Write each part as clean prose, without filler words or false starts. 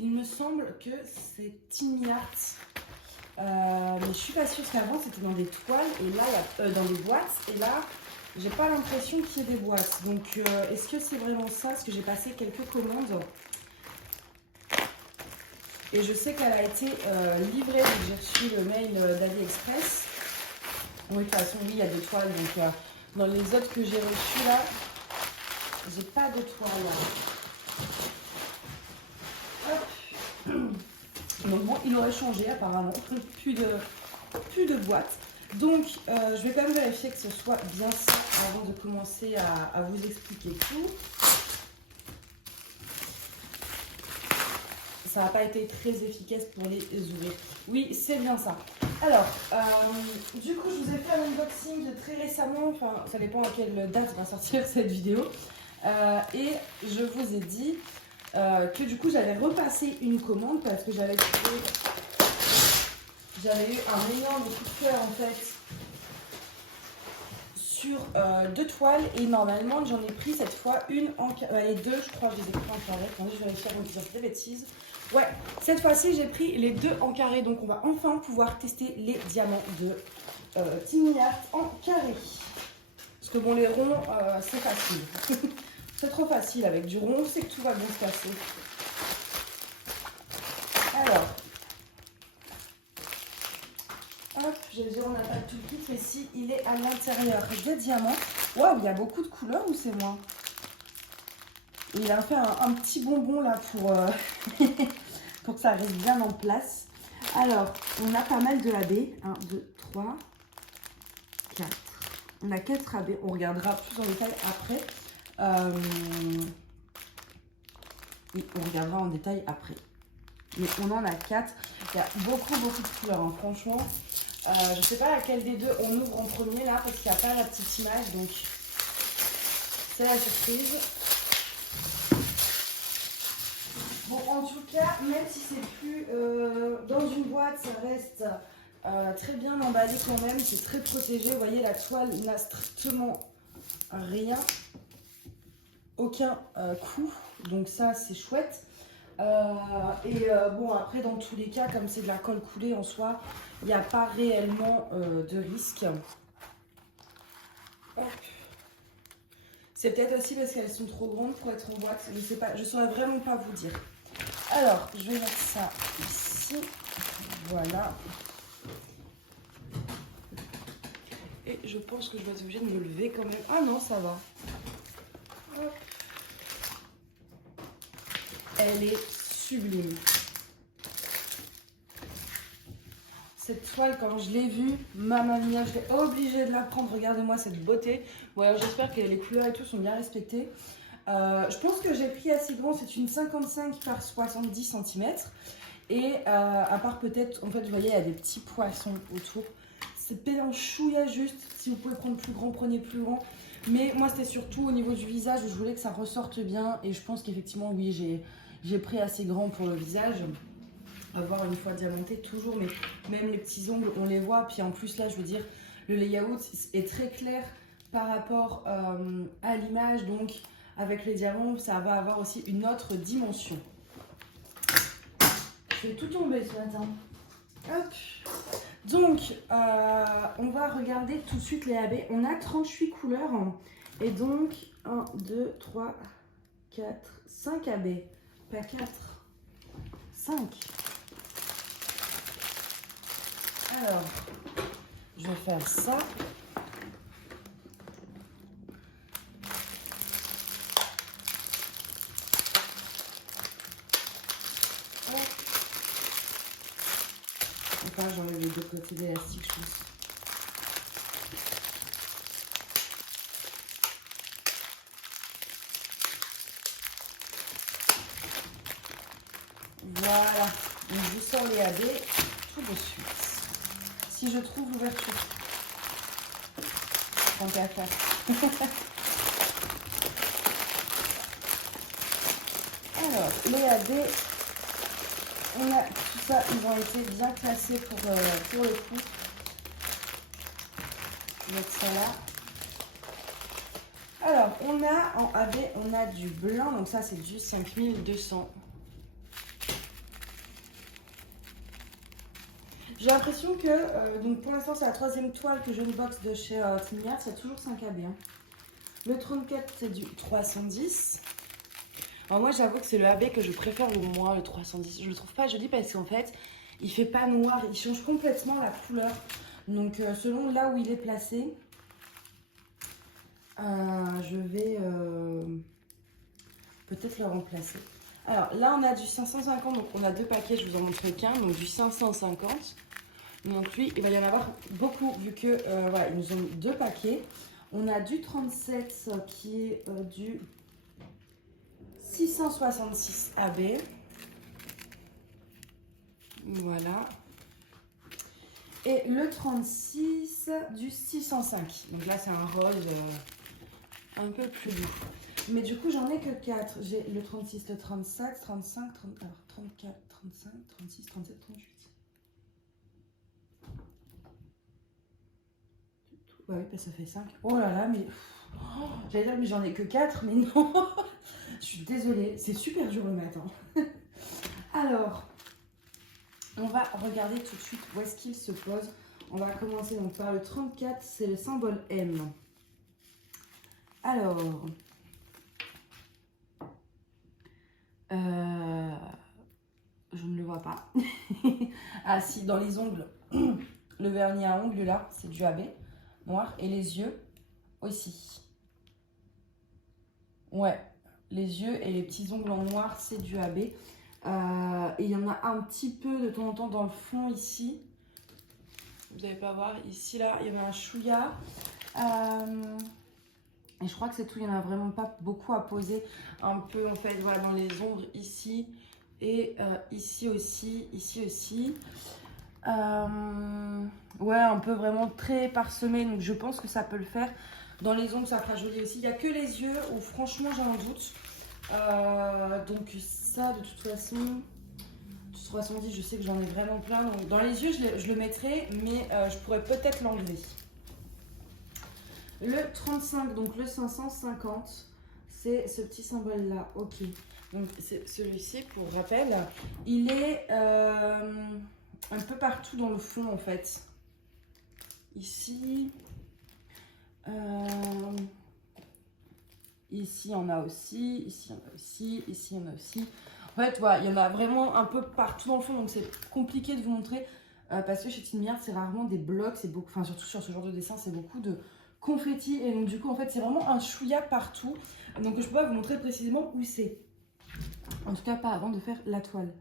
il me semble que c'est Tiny Art. Mais je suis pas sûre, parce qu'avant c'était dans des toiles, et là, dans des boîtes, et là, j'ai pas l'impression qu'il y ait des boîtes. Donc, est-ce que c'est vraiment ça? Parce que j'ai passé quelques commandes. Et je sais qu'elle a été livrée, donc j'ai reçu le mail d'AliExpress. Oui, de toute façon, oui, il y a des toiles. Donc, dans les autres que j'ai reçues là, j'ai pas de toile. Hop. Donc bon, il aurait changé apparemment. Plus de boîtes. Donc, je vais quand même vérifier que ce soit bien ça avant de commencer à vous expliquer tout. Ça n'a pas été très efficace pour les ouvrir. Oui, c'est bien ça. Alors, du coup, je vous ai fait un unboxing très récemment. Enfin, ça dépend à quelle date va sortir cette vidéo. Et je vous ai dit que du coup, j'avais repassé une commande parce que j'avais eu un énorme coup de cœur en fait sur 2 toiles. Et normalement, j'en ai pris cette fois une en carré. Les 2, je crois que je les ai pris en carré. Attendez, je vais vérifier avant de dire des bêtises. Ouais, cette fois-ci, j'ai pris les 2 en carré. Donc, on va enfin pouvoir tester les diamants de Tiny Art en carré. Parce que bon, les ronds, c'est facile. C'est trop facile avec du rond, on sait que tout va bien se passer. Alors, hop, je vais dire, on n'a pas tout le kit, mais si, il est à l'intérieur des diamants. Waouh, il y a beaucoup de couleurs ou c'est moi? Il a fait un petit bonbon là pour, pour que ça reste bien en place. Alors, on a pas mal de AB. 1, 2, 3, 4. On a 4 AB. On regardera plus en détail après. Oui, on regardera en détail après. Mais on en a 4. Il y a beaucoup de couleurs, hein, franchement. Je ne sais pas laquelle des 2 on ouvre en premier là, parce qu'il n'y a pas la petite image. Donc, c'est la surprise. Bon, en tout cas, même si c'est plus dans une boîte, ça reste très bien emballé quand même. C'est très protégé. Vous voyez, la toile n'a strictement rien. Aucun coup. Donc ça, c'est chouette. Bon, après, dans tous les cas, comme c'est de la colle coulée en soi, il n'y a pas réellement de risque. C'est peut-être aussi parce qu'elles sont trop grandes pour être en boîte. Je sais pas, je saurais vraiment pas vous dire. Alors, je vais mettre ça ici. Voilà. Et je pense que je vais être obligée de me lever quand même. Ah non, ça va. Hop. Elle est sublime. Cette toile, quand je l'ai vue, mamma mia, je l'ai obligée de la prendre. Regardez-moi cette beauté. Bon, alors j'espère que les couleurs et tout sont bien respectées. Je pense que j'ai pris assez grand. C'est une 55 par 70 cm. Et à part peut-être, en fait, vous voyez, il y a des petits poissons autour. C'est peut-être un chouïa juste. Si vous pouvez prendre plus grand, prenez plus grand. Mais moi, c'était surtout au niveau du visage. Je voulais que ça ressorte bien. Et je pense qu'effectivement, oui, j'ai pris assez grand pour le visage. À voir une fois diamanté toujours, mais même les petits ongles, on les voit. Puis en plus, là, je veux dire, le layout est très clair par rapport à l'image. Donc, avec les diamants, ça va avoir aussi une autre dimension. Je vais tout tomber ce matin. Hop. Donc, on va regarder tout de suite les AB. On a 38 couleurs. Et donc, 1, 2, 3, 4, 5 AB. Pas 4, 5. Alors, je vais faire ça. Enfin, j'enlève les 2 côtés d'élastique, je pense. Voilà. Donc, je sors les AB tout de suite. Si je trouve l'ouverture. Tant qu'à faire. Alors, les AB, on a tout ça, ils ont été bien classés pour le coup. Je vais mettre ça là. Alors, on a en AB, on a du blanc, donc ça c'est du 5200. J'ai l'impression que, donc pour l'instant c'est la 3e toile que je unbox de chez Timiart, c'est toujours 5 AB. Hein. Le 34 c'est du 310. Alors moi j'avoue que c'est le AB que je préfère le moins, le 310. Je le trouve pas joli parce qu'en fait il fait pas noir, il change complètement la couleur. Donc selon là où il est placé, je vais peut-être le remplacer. Alors là on a du 550, donc on a 2 paquets, je vous en montre qu'un, donc du 550. Donc lui il va y en avoir beaucoup vu que voilà, ils nous ont mis 2 paquets. On a du 37 qui est du 666 AB. Voilà. Et le 36 du 605. Donc là c'est un rose un peu plus doux. Mais du coup j'en ai que 4. J'ai le 36, le 37, 35, 30, alors 34, 35, 36, 37, 38. Ouais, oui, ça fait 5. Oh là là, mais... Oh, j'allais dire, mais j'en ai que 4, mais non. Je suis désolée, c'est super dur le matin. Alors, on va regarder tout de suite où est-ce qu'il se pose. On va commencer donc par le 34, c'est le symbole M. Alors, je ne le vois pas. Ah si, dans les ongles, le vernis à ongles là, c'est du AB noir. Et les yeux aussi. Ouais, les yeux et les petits ongles en noir, c'est du AB. Et il y en a un petit peu de temps en temps dans le fond ici. Vous n'allez pas voir, ici là, il y en a un chouïa. Et je crois que c'est tout, il n'y en a vraiment pas beaucoup à poser. Un peu en fait, voilà, dans les ongles ici. Et ici aussi, ici aussi. Ouais, un peu vraiment très parsemé, donc je pense que ça peut le faire. Dans les ongles, ça fera joli aussi. Il n'y a que les yeux où franchement j'ai un doute. Donc ça, de toute façon, 310, je sais que j'en ai vraiment plein. Donc dans les yeux, je le mettrai, mais je pourrais peut-être l'enlever. Le 35, donc le 550, c'est ce petit symbole-là. Ok. Donc c'est celui-ci, pour rappel, il est un peu partout dans le fond en fait. Ici. Ici, il y en a aussi. Ici, il y en a aussi. Ici, il y en a aussi. En fait, voilà, il y en a vraiment un peu partout dans le fond. Donc, c'est compliqué de vous montrer. Parce que chez Timiart, c'est rarement des blocs. C'est beaucoup, enfin, surtout sur ce genre de dessin, c'est beaucoup de confetti. Et donc, du coup, en fait, c'est vraiment un chouïa partout. Donc, je peux pas vous montrer précisément où c'est. En tout cas, pas avant de faire la toile.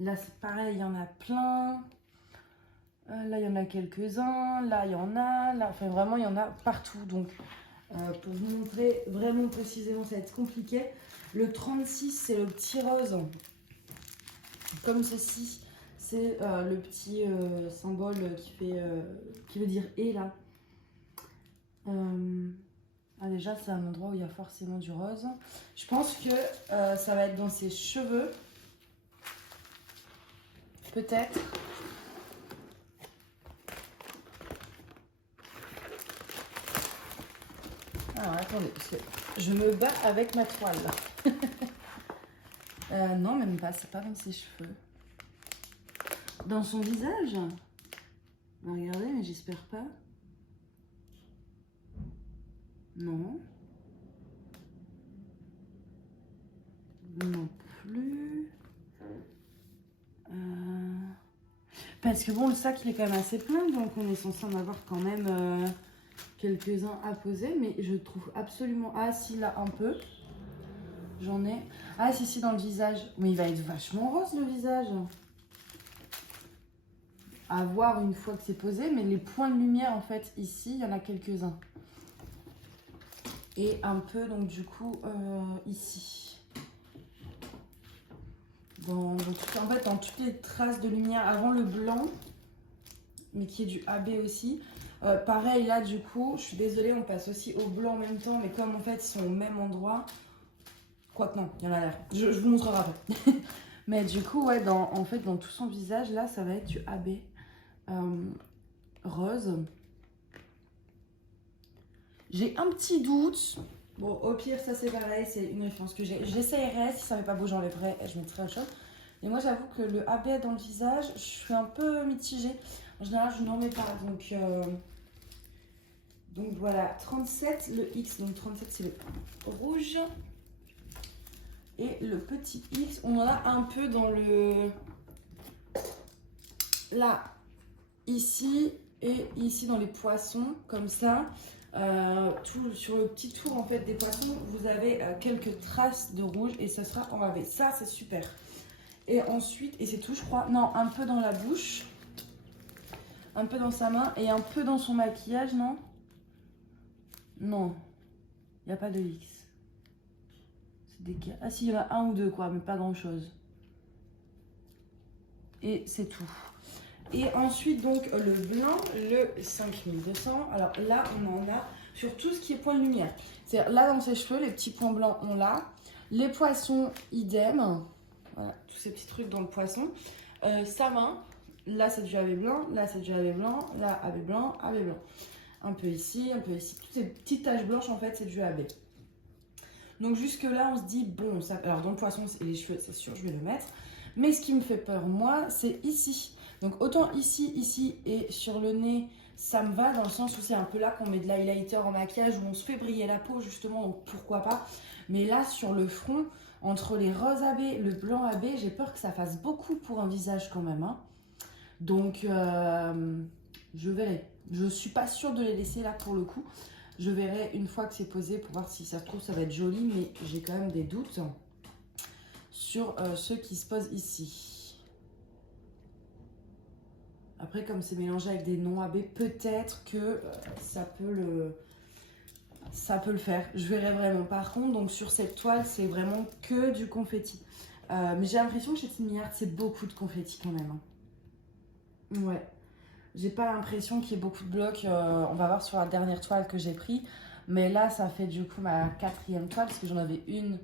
Là, c'est pareil, il y en a plein. Là, il y en a quelques-uns. Là, il y en a. Là, enfin, vraiment, il y en a partout. Donc, pour vous montrer vraiment précisément, ça va être compliqué. Le 36, c'est le petit rose. Comme ceci. C'est le petit symbole qui veut dire « et » là. Ah, déjà, c'est un endroit où il y a forcément du rose. Je pense que ça va être dans ses cheveux. Peut-être. Alors, attendez, parce que je me bats avec ma toile. Non, même pas, c'est pas dans ses cheveux. Dans son visage. Bah, regardez, mais j'espère pas. Non. Non plus. Parce que bon, le sac, il est quand même assez plein, donc on est censé en avoir quand même quelques-uns à poser, mais je trouve absolument... Ah, si, là, un peu. J'en ai... Ah, si, dans le visage. Mais il va être vachement rose, le visage. À voir une fois que c'est posé, mais les points de lumière, en fait, ici, il y en a quelques-uns. Et un peu, donc, du coup, ici. En fait, dans toutes les traces de lumière avant le blanc, mais qui est du AB aussi. Pareil, là, du coup, je suis désolée, on passe aussi au blanc en même temps, mais comme, en fait, ils sont au même endroit... Quoique non, il y en a l'air. Je vous montrerai après. Mais du coup, ouais, en fait, dans tout son visage, là, ça va être du AB rose. J'ai un petit doute. Bon, au pire, ça c'est pareil, c'est une référence que j'ai. J'essayerai, si ça ne fait pas beau, j'enlèverai et je mettrai autre chose. Et moi, j'avoue que le AB dans le visage, je suis un peu mitigée. En général, je n'en mets pas. Donc voilà, 37, le X. Donc 37, c'est le rouge. Et le petit X, on en a un peu dans le... Là, ici et ici dans les poissons, comme ça. Tout, sur le petit tour en fait des poissons, vous avez quelques traces de rouge et ça sera en AB. Ça, c'est super. Et ensuite, et c'est tout, je crois. Non, un peu dans la bouche. Un peu dans sa main et un peu dans son maquillage, non? Non, il n'y a pas de X. Ah si, il y en a un ou deux, quoi, mais pas grand-chose. Et c'est tout. Et ensuite, donc, le blanc, le 5200. Alors là, on en a sur tout ce qui est point de lumière. C'est-à-dire, là, dans ses cheveux, les petits points blancs, on l'a. Les poissons, idem. Voilà, tous ces petits trucs dans le poisson. Sa main, là, c'est du AB blanc. Là, c'est du AB blanc. Là, AB blanc, AB blanc. Un peu ici, un peu ici. Toutes ces petites taches blanches, en fait, c'est du AB. Donc jusque là, on se dit, bon, ça, alors dans le poisson et les cheveux, c'est sûr, je vais le mettre. Mais ce qui me fait peur, moi, c'est ici. Donc autant ici, ici et sur le nez, ça me va dans le sens où c'est un peu là qu'on met de l'highlighter en maquillage, où on se fait briller la peau justement, donc pourquoi pas. Mais là, sur le front, entre les roses AB, le blanc AB, j'ai peur que ça fasse beaucoup pour un visage quand même. Hein. Donc je verrai. Je suis pas sûre de les laisser là pour le coup. Je verrai une fois que c'est posé pour voir si ça se trouve ça va être joli, mais j'ai quand même des doutes sur ceux qui se posent ici. Après, comme c'est mélangé avec des noms AB, peut-être que ça peut le faire. Je verrai vraiment. Par contre, donc sur cette toile, c'est vraiment que du confetti. Mais j'ai l'impression que chez Tiny Art, c'est beaucoup de confetti quand même. Hein. Ouais. J'ai pas l'impression qu'il y ait beaucoup de blocs. On va voir sur la dernière toile que j'ai pris. Mais là, ça fait du coup ma 4e toile parce que j'en avais une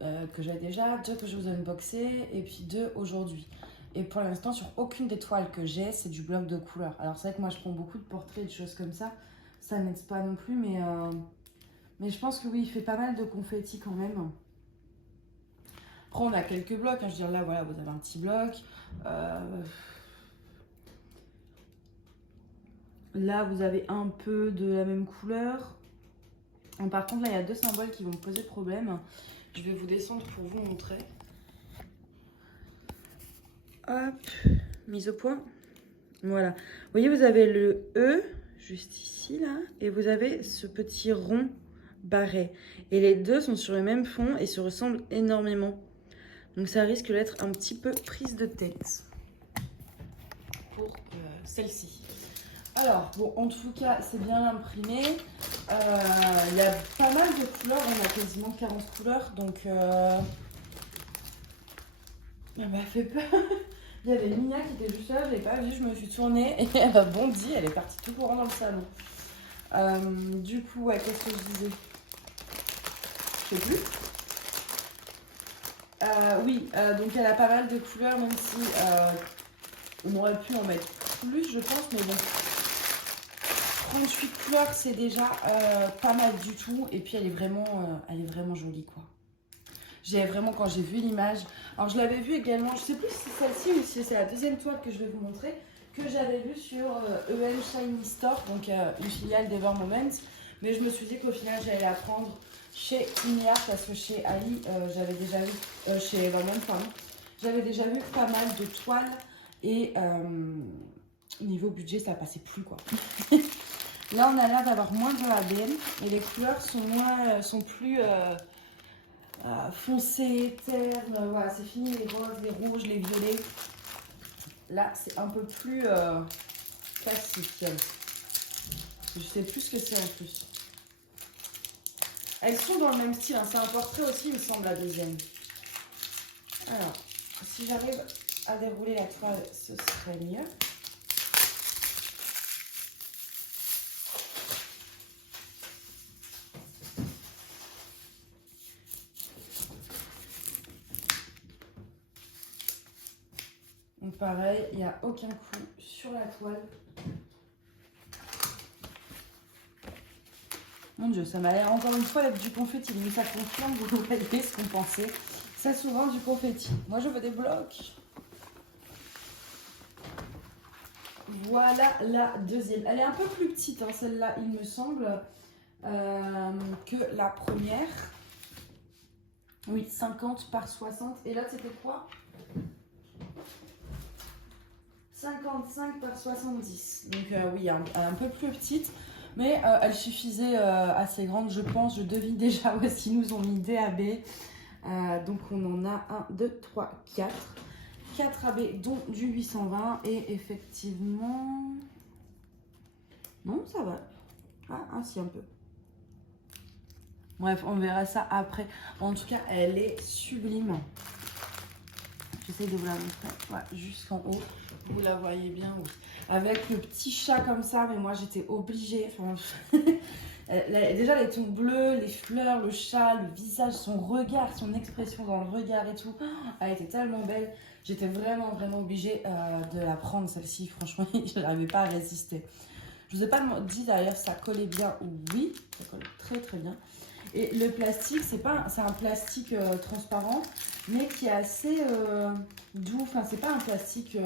que j'ai déjà, 2 que je vous ai unboxé et puis 2 aujourd'hui. Et pour l'instant, sur aucune des toiles que j'ai, c'est du bloc de couleur. Alors c'est vrai que moi, je prends beaucoup de portraits et de choses comme ça. Ça n'aide pas non plus, mais je pense que oui, il fait pas mal de confetti quand même. Après, on a quelques blocs. Hein. Je veux dire, là, voilà, vous avez un petit bloc. Là, vous avez un peu de la même couleur. Par contre, là, il y a 2 symboles qui vont me poser problème. Je vais vous descendre pour vous montrer. Hop, mise au point. Voilà. Vous voyez, vous avez le E, juste ici, là. Et vous avez ce petit rond barré. Et les deux sont sur le même fond et se ressemblent énormément. Donc, ça risque d'être un petit peu prise de tête. Pour celle-ci. Alors, bon, en tout cas, c'est bien imprimé. Il y a pas mal de couleurs. On a quasiment 40 couleurs. Donc, elle m'a fait peur. Il y avait Mia qui était juste là. Je l'ai pas vue. Je me suis tournée et elle a bondi. Elle est partie tout courant dans le salon. Du coup, ouais, qu'est-ce que je disais? Je sais plus. Oui, donc elle a pas mal de couleurs, même si on aurait pu en mettre plus, je pense. Mais bon. 38 couleurs, c'est déjà pas mal du tout. Et puis, elle est vraiment jolie, quoi. J'ai vraiment, quand j'ai vu l'image... Alors, je l'avais vue également, je sais plus si c'est celle-ci ou si c'est la deuxième toile que je vais vous montrer, que j'avais vue sur EM Shiny Store, donc une filiale d'Ever Moments. Mais je me suis dit qu'au final, j'allais la prendre chez Tiny Art parce que chez Ali, j'avais déjà vu... chez Ever Moments, pardon. J'avais déjà vu pas mal de toiles et... niveau budget, ça passait plus, quoi. Là, on a l'air d'avoir moins de ABM et les couleurs sont plus foncées, ternes. Voilà, c'est fini les roses, les rouges, les violets. Là, c'est un peu plus classique. Je sais plus ce que c'est en plus. Elles sont dans le même style. Hein. C'est un portrait aussi, il me semble, la deuxième. Alors, si j'arrive à dérouler la toile, ce serait mieux. Donc pareil, il n'y a aucun coup sur la toile. Mon Dieu, ça m'a l'air encore une fois d'être du confetti, mais ça confirme, vous voyez ce qu'on pensait. C'est souvent du confetti. Moi, je veux des blocs. Voilà la deuxième. Elle est un peu plus petite, hein, celle-là, il me semble, que la première. Oui, 50 par 60. Et l'autre, c'était quoi? 55 par 70. Donc oui, un peu plus petite. Mais elle suffisait assez grande, je pense. Je devine déjà où est-ce qu'ils nous ont mis des AB. Donc on en a 1, 2, 3, 4. 4 AB, dont du 820. Et effectivement... Non, ça va. Ah, si, un peu. Bref, on verra ça après. En tout cas, elle est sublime. J'essaie de vous la montrer. Voilà, jusqu'en haut. Vous la voyez bien, oui. Avec le petit chat comme ça, mais moi j'étais obligée. Enfin, déjà les tons bleus, les fleurs, le chat, le visage, son regard, son expression dans le regard et tout. Elle était tellement belle. J'étais vraiment obligée de la prendre celle-ci. Franchement, je n'arrivais pas à résister. Je ne vous ai pas dit d'ailleurs si ça collait bien ou oui. Ça colle très bien. Et le plastique, c'est un plastique transparent, mais qui est assez doux. Enfin, c'est pas un plastique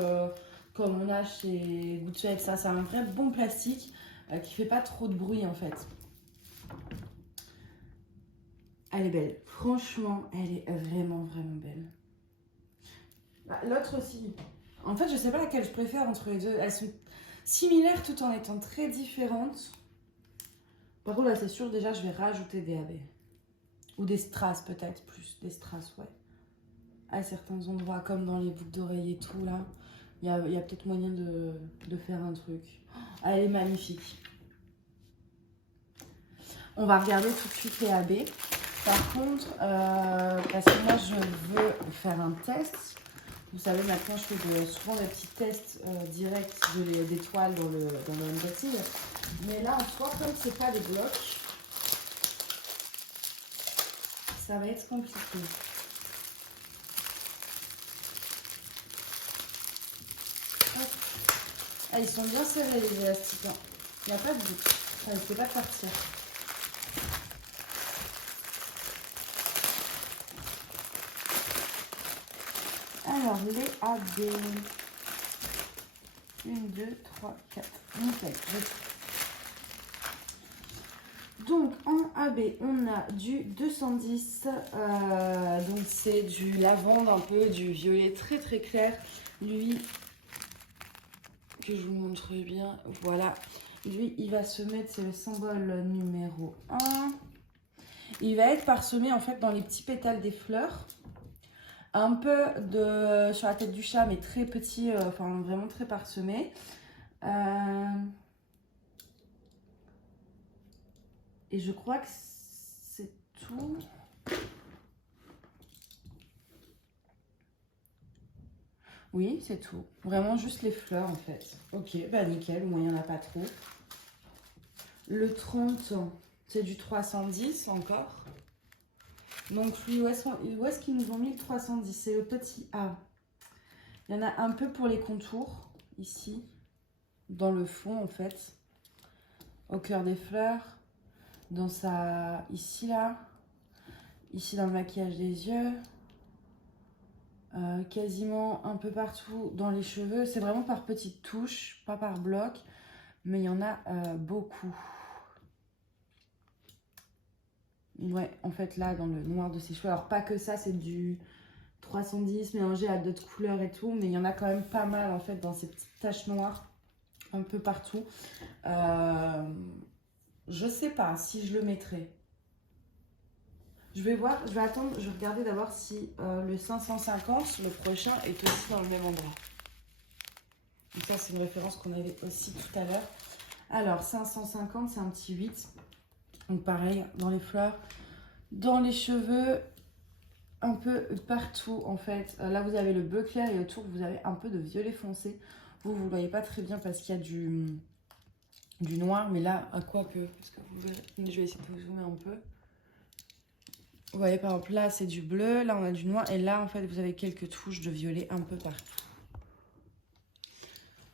comme on a chez Gucci avec ça. C'est un vrai bon plastique qui fait pas trop de bruit en fait. Elle est belle. Franchement, elle est vraiment belle. L'autre aussi. En fait, je sais pas laquelle je préfère entre les deux. Elles sont similaires tout en étant très différentes. Par contre, là, c'est sûr, déjà, je vais rajouter des AB. Ou des strass, peut-être, plus des strass, ouais. À certains endroits, comme dans les boucles d'oreilles et tout, là. Il y a peut-être moyen de faire un truc. Elle est magnifique. On va regarder tout de suite les AB. Par contre, parce que moi, je veux faire un test. Vous savez, maintenant, je fais souvent des petits tests directs des toiles dans le unboxing. Mais là, en soi, comme c'est pas des blocs, ça va être compliqué. Ah, ils sont bien serrés les élastiques. Hein. Il n'y a pas de doute. Ça ne fait pas partir. Alors, les AB. 1, 2, 3, 4. Nickel. Donc, en AB, on a du 210. Donc, c'est du lavande, un peu, du violet très clair. Lui, que je vous montre bien, voilà. Lui, il va se mettre, c'est le symbole numéro 1. Il va être parsemé, en fait, dans les petits pétales des fleurs. Un peu sur la tête du chat, mais très petit, enfin, vraiment très parsemé. Et je crois que c'est tout. Oui, c'est tout. Vraiment juste les fleurs en fait. Ok, bah nickel, au moins il n'y en a pas trop. Le 30, c'est du 310 encore. Donc lui, où est-ce qu'ils nous ont mis le 310? C'est le petit A. Il y en a un peu pour les contours, ici, dans le fond en fait. Au cœur des fleurs. Dans sa... ici là. Ici dans le maquillage des yeux. Quasiment un peu partout dans les cheveux. C'est vraiment par petites touches, pas par bloc. Mais il y en a beaucoup. Ouais, en fait là, dans le noir de ses cheveux. Alors pas que ça, c'est du 310 mélangé à d'autres couleurs et tout. Mais il y en a quand même pas mal en fait dans ces petites taches noires. Un peu partout. Je sais pas si je le mettrai. Je vais voir, je vais attendre, je vais regarder d'abord si le 550, le prochain, est aussi dans le même endroit. Donc ça, c'est une référence qu'on avait aussi tout à l'heure. Alors, 550, c'est un petit 8. Donc pareil, dans les fleurs, dans les cheveux, un peu partout en fait. Là, vous avez le bleu clair et autour, vous avez un peu de violet foncé. Vous ne le voyez pas très bien parce qu'il y a du noir. Mais là, à quoi que, parce que vous verrez, je vais essayer de vous zoomer un peu. Vous voyez, par exemple, là, c'est du bleu. Là, on a du noir. Et là, en fait, vous avez quelques touches de violet un peu partout.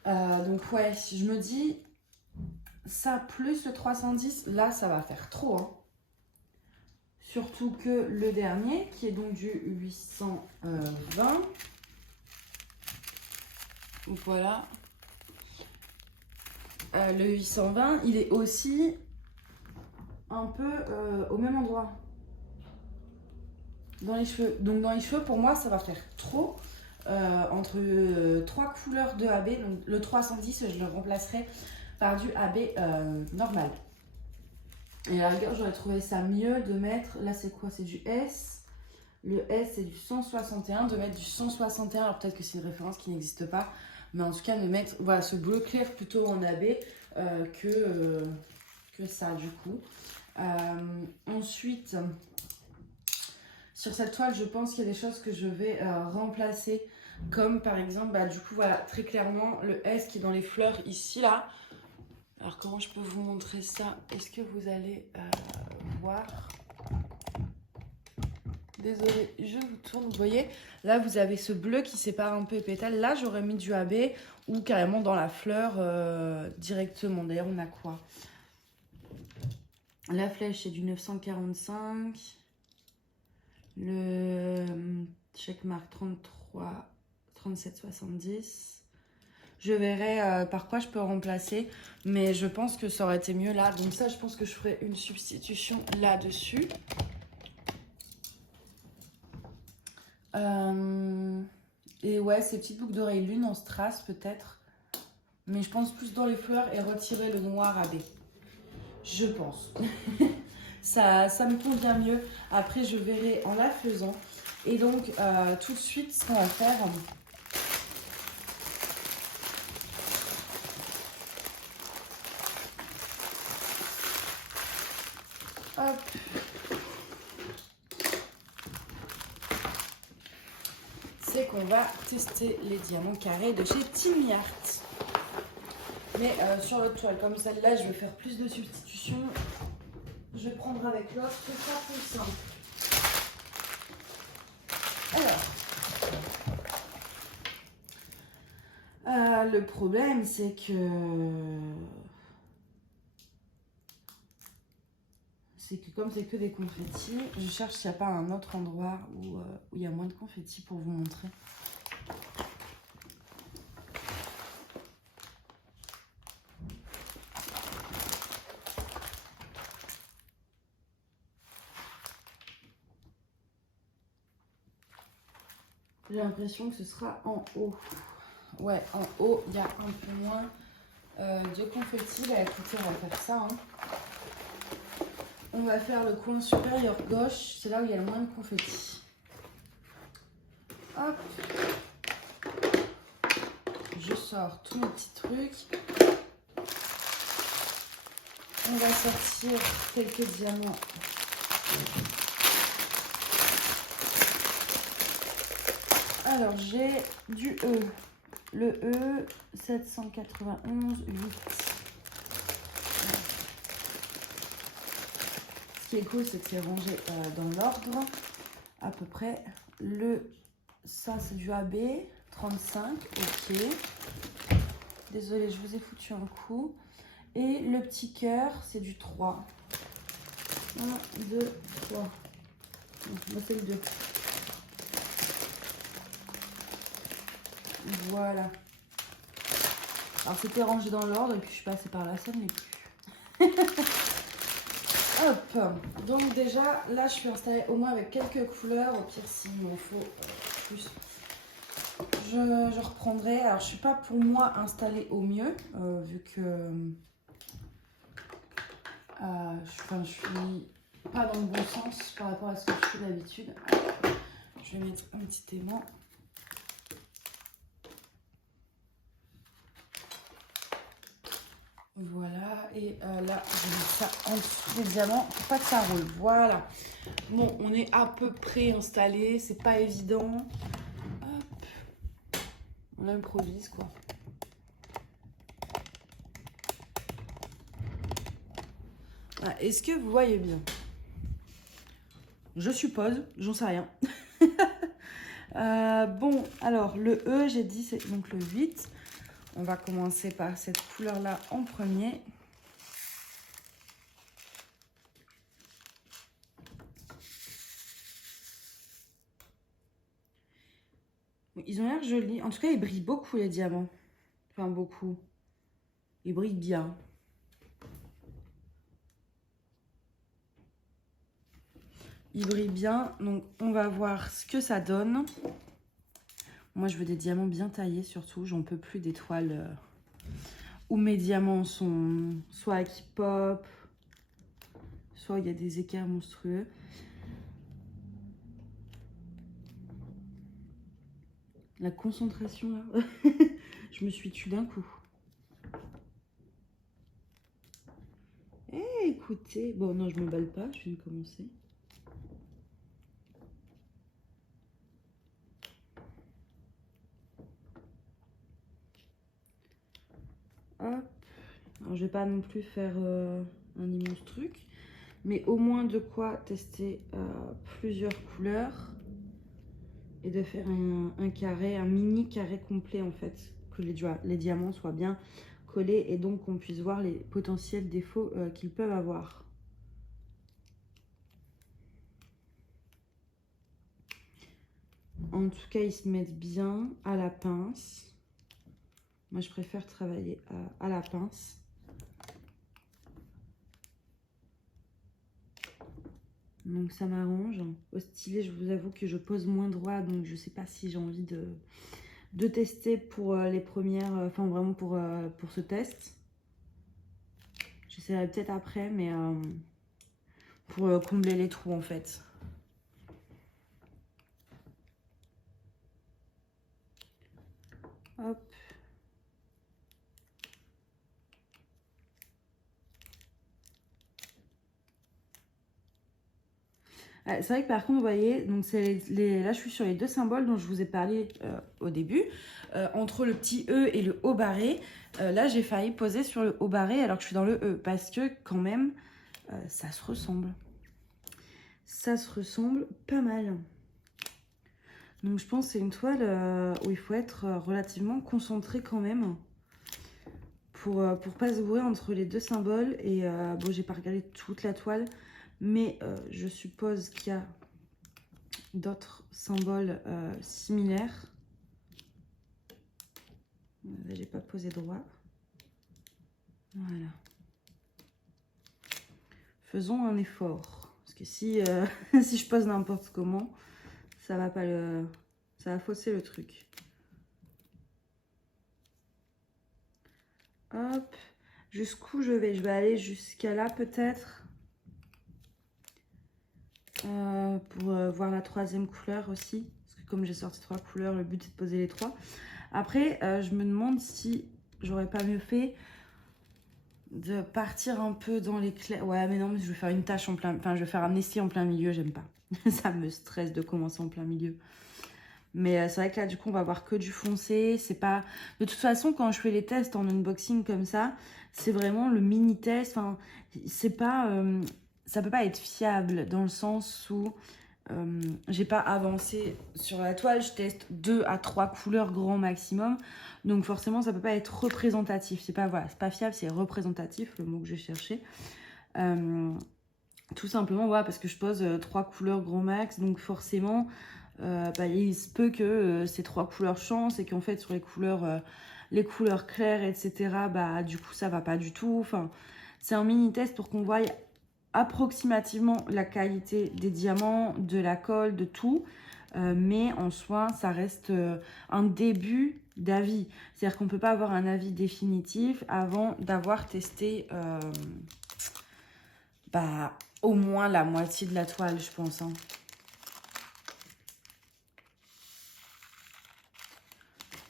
Donc, ouais, si je me dis, ça plus le 310, là, ça va faire trop. Hein. surtout que le dernier, qui est donc du 820. Voilà. Le 820, il est aussi un peu au même endroit. Dans les cheveux. Donc dans les cheveux, pour moi, ça va faire trop. Entre 3 couleurs de AB. Donc le 310, je le remplacerai par du AB normal. Et à la rigueur, j'aurais trouvé ça mieux de mettre, là c'est quoi? C'est du S. Le S c'est du 161, de mettre du 161. Alors peut-être que c'est une référence qui n'existe pas. Mais en tout cas, de mettre voilà, ce bleu clair plutôt en AB que ça du coup. Ensuite, sur cette toile, je pense qu'il y a des choses que je vais remplacer. Comme par exemple, bah, du coup, voilà, très clairement, le S qui est dans les fleurs ici, là. Alors, comment je peux vous montrer ça? Est-ce que vous allez voir? Désolée, je vous tourne. Vous voyez, là, vous avez ce bleu qui sépare un peu les pétales. Là, j'aurais mis du AB ou carrément dans la fleur directement. D'ailleurs, on a quoi? La flèche, c'est du 945. Le checkmark 33, 37,70. Je verrai par quoi je peux remplacer, mais je pense que ça aurait été mieux là. Donc ça, je pense que je ferai une substitution là-dessus. Et ouais, ces petites boucles d'oreilles lune en strass peut-être. Mais je pense plus dans les fleurs et retirer le noir AB. Je pense. ça me convient mieux. Après, je verrai en la faisant. Et donc, tout de suite, ce qu'on va faire... Hop. C'est qu'on va tester les diamants carrés de chez Tiny Art. Mais sur l'autre toile, comme celle-là, je vais faire plus de substitutions. Je vais prendre avec l'autre, ce sera plus simple. Alors, le problème, c'est que comme c'est que des confettis, je cherche s'il n'y a pas un autre endroit où il y a moins de confettis pour vous montrer. J'ai l'impression que ce sera en haut. Ouais, en haut, il y a un peu moins de confettis. Bah écoutez, on va faire ça. Hein. On va faire le coin supérieur gauche. C'est là où il y a le moins de confettis. Hop. Je sors tous mes petits trucs. On va sortir quelques diamants. Alors, j'ai du E. Le E, 791, 8. Ce qui est cool, c'est que c'est rangé dans l'ordre, à peu près. Ça, c'est du AB, 35, ok. Désolée, je vous ai foutu un coup. Et le petit cœur, c'est du 3. 1, 2, 3. Moi, c'est le 2. Voilà. Alors, c'était rangé dans l'ordre et puis je suis passée par là, ça ne l'est plus. Hop. Donc, déjà, là, je suis installée au moins avec quelques couleurs. Au pire, s'il m'en faut plus, je reprendrai. Alors, je suis pas pour moi installée au mieux, vu que je suis pas dans le bon sens par rapport à ce que je fais d'habitude. Je vais mettre un petit aimant. Voilà, et là, je mets ça en dessous des diamants pour pas que ça roule. Voilà. Bon, on est à peu près installé, c'est pas évident. Hop. On improvise, quoi. Ah, est-ce que vous voyez bien? Je suppose, j'en sais rien. Bon, alors, le E, j'ai dit, c'est donc le 8. On va commencer par cette couleur-là en premier. ils ont l'air jolis. En tout cas, ils brillent beaucoup les diamants. Enfin, beaucoup. Ils brillent bien. Ils brillent bien. Donc, on va voir ce que ça donne. Moi, je veux des diamants bien taillés surtout. J'en peux plus des toiles où mes diamants sont soit qui pop, soit il y a des écarts monstrueux. La concentration là, je me suis tue d'un coup. Eh, écoutez, bon non, je me balle pas, je viens de commencer. Hop. Alors, je vais pas non plus faire un immense truc, mais au moins de quoi tester plusieurs couleurs et de faire un carré, un mini carré complet en fait, que les diamants soient bien collés et donc qu'on puisse voir les potentiels défauts qu'ils peuvent avoir. En tout cas, ils se mettent bien à la pince. Moi, je préfère travailler à la pince. Donc, ça m'arrange. Au stylet, je vous avoue que je pose moins droit. Donc, je ne sais pas si j'ai envie de tester pour les premières... Enfin, vraiment pour ce test. J'essaierai peut-être après, mais pour combler les trous, en fait. Hop. C'est vrai que par contre, vous voyez, donc là je suis sur les deux symboles dont je vous ai parlé au début. Entre le petit E et le haut barré, là j'ai failli poser sur le haut barré alors que je suis dans le E. Parce que quand même, ça se ressemble. Ça se ressemble pas mal. Donc je pense que c'est une toile où il faut être relativement concentré quand même. Pour pas se gourer entre les deux symboles. Et bon, j'ai pas regardé toute la toile. Mais je suppose qu'il y a d'autres symboles similaires. Là, j'ai pas posé droit. Voilà. Faisons un effort. Parce que si, si je pose n'importe comment, ça va pas ça va fausser le truc. Hop. Jusqu'où je vais? Je vais aller jusqu'à là peut-être. Pour voir la troisième couleur aussi. Parce que comme j'ai sorti 3 couleurs, le but c'est de poser les 3. Après, je me demande si j'aurais pas mieux fait de partir un peu dans les clairs. Ouais, mais non, mais je vais faire une tache en plein... Enfin, je vais faire un essai en plein milieu, j'aime pas. Ça me stresse de commencer en plein milieu. Mais c'est vrai que là, du coup, on va voir que du foncé. C'est pas... De toute façon, quand je fais les tests en unboxing comme ça, c'est vraiment le mini-test. Enfin, c'est pas... ça peut pas être fiable dans le sens où j'ai pas avancé sur la toile. Je teste 2 à 3 couleurs grand maximum. Donc forcément, ça peut pas être représentatif. C'est pas, voilà, c'est pas fiable, c'est représentatif, le mot que j'ai cherché. Tout simplement, voilà, parce que je pose 3 couleurs grand max. Donc forcément... bah, il se peut que ces 3 couleurs changent et qu'en fait sur les couleurs claires, etc., bah, du coup ça va pas du tout. Enfin, c'est un mini test pour qu'on voie approximativement la qualité des diamants, de la colle, de tout. Mais en soi, ça reste un début d'avis. C'est-à-dire qu'on peut pas avoir un avis définitif avant d'avoir testé bah, au moins la moitié de la toile, je pense. Hein.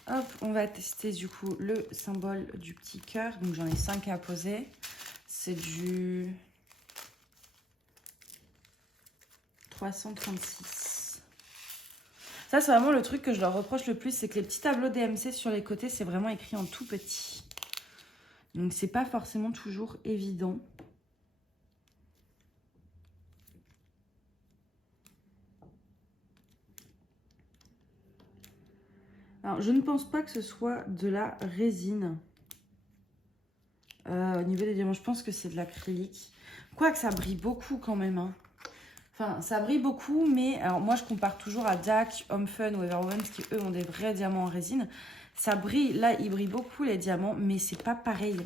Hop, on va tester du coup le symbole du petit cœur. Donc j'en ai 5 à poser. C'est du 336. Ça, c'est vraiment le truc que je leur reproche le plus, c'est que les petits tableaux DMC sur les côtés, c'est vraiment écrit en tout petit. Donc c'est pas forcément toujours évident. Alors, je ne pense pas que ce soit de la résine. Au niveau des diamants, je pense que c'est de l'acrylique. Quoique ça brille beaucoup quand même. Hein. Enfin, ça brille beaucoup, mais alors moi, je compare toujours à DAC, Home Fun ou Everwomen's qui, eux, ont des vrais diamants en résine. Ça brille, là, ils brillent beaucoup, les diamants, mais c'est pas pareil.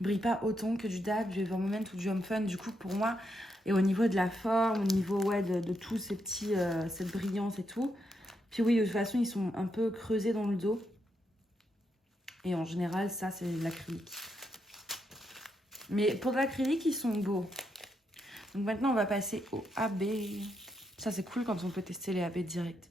Ils brillent pas autant que du DAC, du Everwomen's ou du Home Fun. Du coup, pour moi, et au niveau de la forme, au niveau ouais, de tous ces petits, cette brillance et tout. Puis oui, de toute façon, ils sont un peu creusés dans le dos. Et en général, ça, c'est de l'acrylique. Mais pour de l'acrylique, ils sont beaux. Donc maintenant, on va passer au AB. Ça, c'est cool quand on peut tester les AB direct.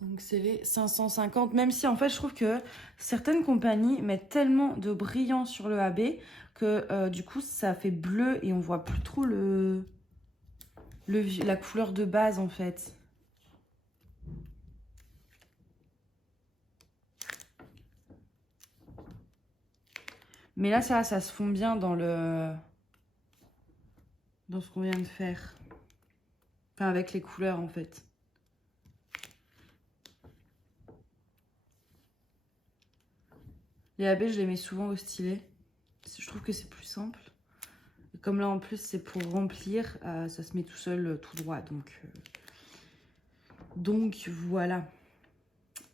Donc c'est les 550. Même si en fait, je trouve que certaines compagnies mettent tellement de brillant sur le AB que du coup, ça fait bleu et on voit plus trop la couleur de base en fait. Mais là, ça se fond bien dans ce qu'on vient de faire. Enfin, avec les couleurs, en fait. Les AB, je les mets souvent au stylet. Je trouve que c'est plus simple. Et comme là, en plus, c'est pour remplir, ça se met tout seul, tout droit. Donc voilà.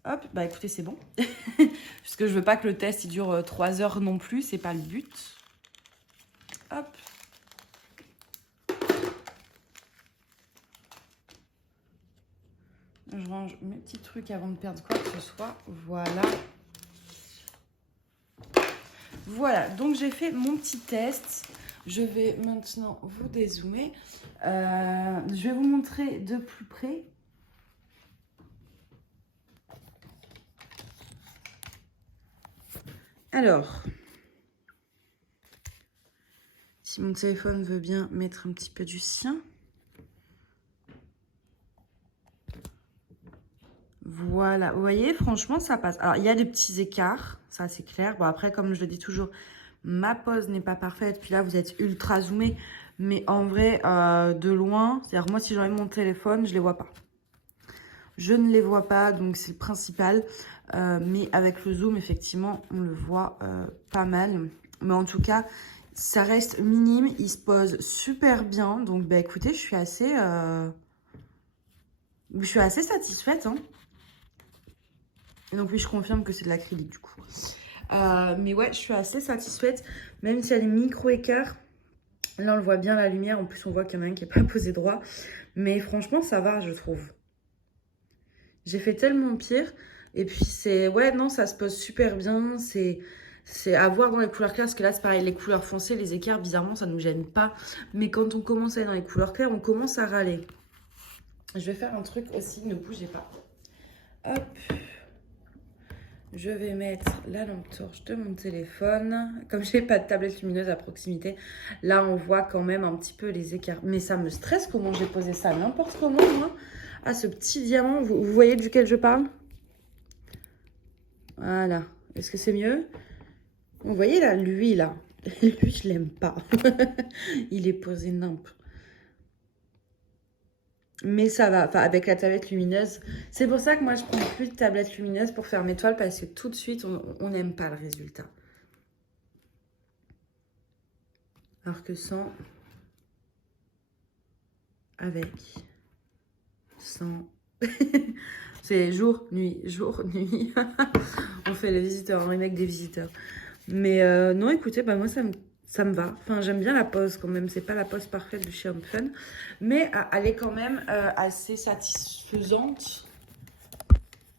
Hop, bah écoutez, c'est bon. Puisque je veux pas que le test il dure 3 heures non plus, c'est pas le but. Hop. Je range mes petits trucs avant de perdre quoi que ce soit. Voilà. Voilà, donc j'ai fait mon petit test. Je vais maintenant vous dézoomer. Je vais vous montrer de plus près. Alors, si mon téléphone veut bien mettre un petit peu du sien. Voilà, vous voyez, franchement, ça passe. Alors, il y a des petits écarts, ça c'est clair. Bon, après, comme je le dis toujours, ma pose n'est pas parfaite. Puis là, vous êtes ultra zoomé. Mais en vrai, de loin, c'est-à-dire moi, si j'enlève mon téléphone, je les vois pas. Je ne les vois pas, donc c'est le principal. Mais avec le zoom, effectivement, on le voit pas mal. Mais en tout cas, ça reste minime. Il se pose super bien. Donc, bah écoutez, je suis assez satisfaite. Hein. Et donc oui, je confirme que c'est de l'acrylique du coup. Mais ouais, je suis assez satisfaite. Même s'il y a des micro-écarts. Là, on le voit bien la lumière. En plus, on voit qu'il y en a un qui n'est pas posé droit. Mais franchement, ça va, je trouve. J'ai fait tellement pire. Et puis, c'est... Ouais, non, ça se pose super bien. C'est à voir dans les couleurs claires. Parce que là, c'est pareil, les couleurs foncées, les écarts, bizarrement, ça ne nous gêne pas. Mais quand on commence à aller dans les couleurs claires, on commence à râler. Je vais faire un truc aussi. Ne bougez pas. Hop. Je vais mettre la lampe torche de mon téléphone. Comme je n'ai pas de tablette lumineuse à proximité, là on voit quand même un petit peu les écarts. Mais ça me stresse comment j'ai posé ça n'importe comment, moi. Ah, ce petit diamant, vous voyez duquel je parle? Voilà. Est-ce que c'est mieux? Vous voyez là, lui là. Lui, je l'aime pas. Il est posé n'importe. Mais ça va, enfin, avec la tablette lumineuse. C'est pour ça que moi, je prends plus de tablette lumineuse pour faire mes toiles parce que tout de suite, on n'aime pas le résultat. Alors que sans, avec, sans. C'est jour, nuit, nuit. On fait les visiteurs, un remake des visiteurs. Mais non, écoutez, bah moi, ça me va. Enfin, j'aime bien la pose quand même. C'est pas la pose parfaite de chez Home Fun. Mais elle est quand même assez satisfaisante.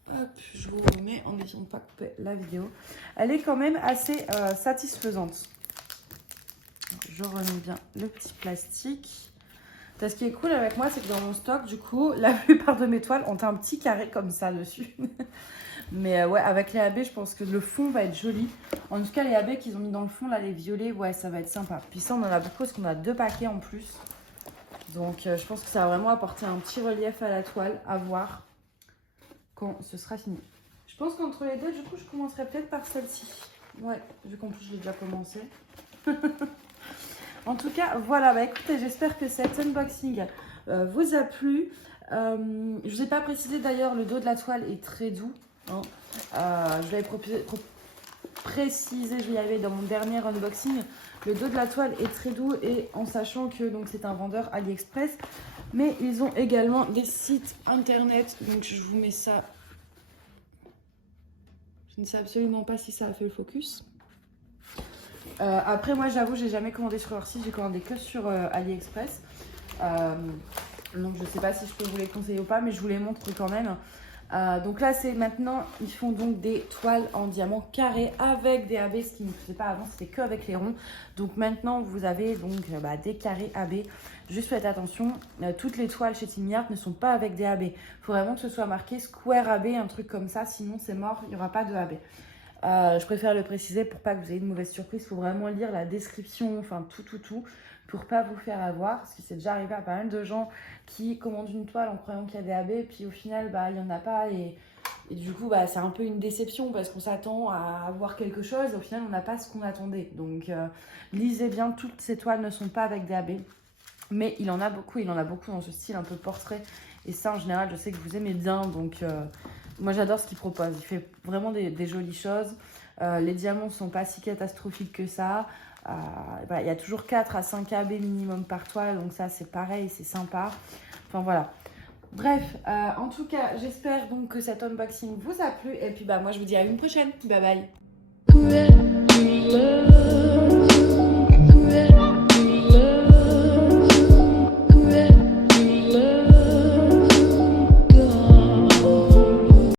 Hop, je vous remets en essayant de ne pas couper la vidéo. Elle est quand même assez satisfaisante. Je remets bien le petit plastique. Ce qui est cool avec moi, c'est que dans mon stock, du coup, la plupart de mes toiles ont un petit carré comme ça dessus. Mais ouais, avec les AB, je pense que le fond va être joli. En tout cas, les AB qu'ils ont mis dans le fond, là, les violets, ouais, ça va être sympa. Puis ça, on en a beaucoup parce qu'on a 2 paquets en plus. Donc, je pense que ça va vraiment apporter un petit relief à la toile, à voir quand ce sera fini. Je pense qu'entre les deux, du coup, je commencerai peut-être par celle-ci. Ouais, vu qu'en plus, je l'ai déjà commencé. En tout cas, voilà, bah écoutez, j'espère que cet unboxing vous a plu. Je ne vous ai pas précisé d'ailleurs, le dos de la toile est très doux. Hein. Je l'avais précisé, je vais y arriver dans mon dernier unboxing. Le dos de la toile est très doux et en sachant que c'est un vendeur AliExpress. Mais ils ont également des sites internet. Donc je vous mets ça. Je ne sais absolument pas si ça a fait le focus. Après moi j'avoue j'ai jamais commandé sur leur site. J'ai commandé que sur AliExpress. Donc je ne sais pas si je peux vous les conseiller ou pas. Mais je vous les montre quand même. Donc là c'est maintenant, ils font donc des toiles en diamant carré avec des AB, ce qui ne faisait pas avant, c'était que avec les ronds. Donc maintenant vous avez donc des carrés AB. Juste faites attention, toutes les toiles chez Tiny Art ne sont pas avec des AB. Il faut vraiment que ce soit marqué Square AB, un truc comme ça, sinon c'est mort, il n'y aura pas de AB. Je préfère le préciser pour pas que vous ayez une mauvaise surprise. Il faut vraiment lire la description, enfin tout, pour pas vous faire avoir. Parce que c'est déjà arrivé à pas mal de gens qui commandent une toile en croyant qu'il y a des AB, puis au final, il n'y en a pas. Et du coup, c'est un peu une déception parce qu'on s'attend à avoir quelque chose. Et au final, on n'a pas ce qu'on attendait. Donc, lisez bien, toutes ces toiles ne sont pas avec des AB. Mais il en a beaucoup dans ce style un peu portrait. Et ça, en général, je sais que vous aimez bien. Donc, moi, j'adore ce qu'il propose. Il fait vraiment des jolies choses. Les diamants ne sont pas si catastrophiques que ça. Il y a toujours 4 à 5 AB minimum par toile. Donc ça, c'est pareil, c'est sympa. Enfin, voilà. Bref, en tout cas, j'espère donc que cet unboxing vous a plu. Et puis, moi, je vous dis à une prochaine. Bye bye.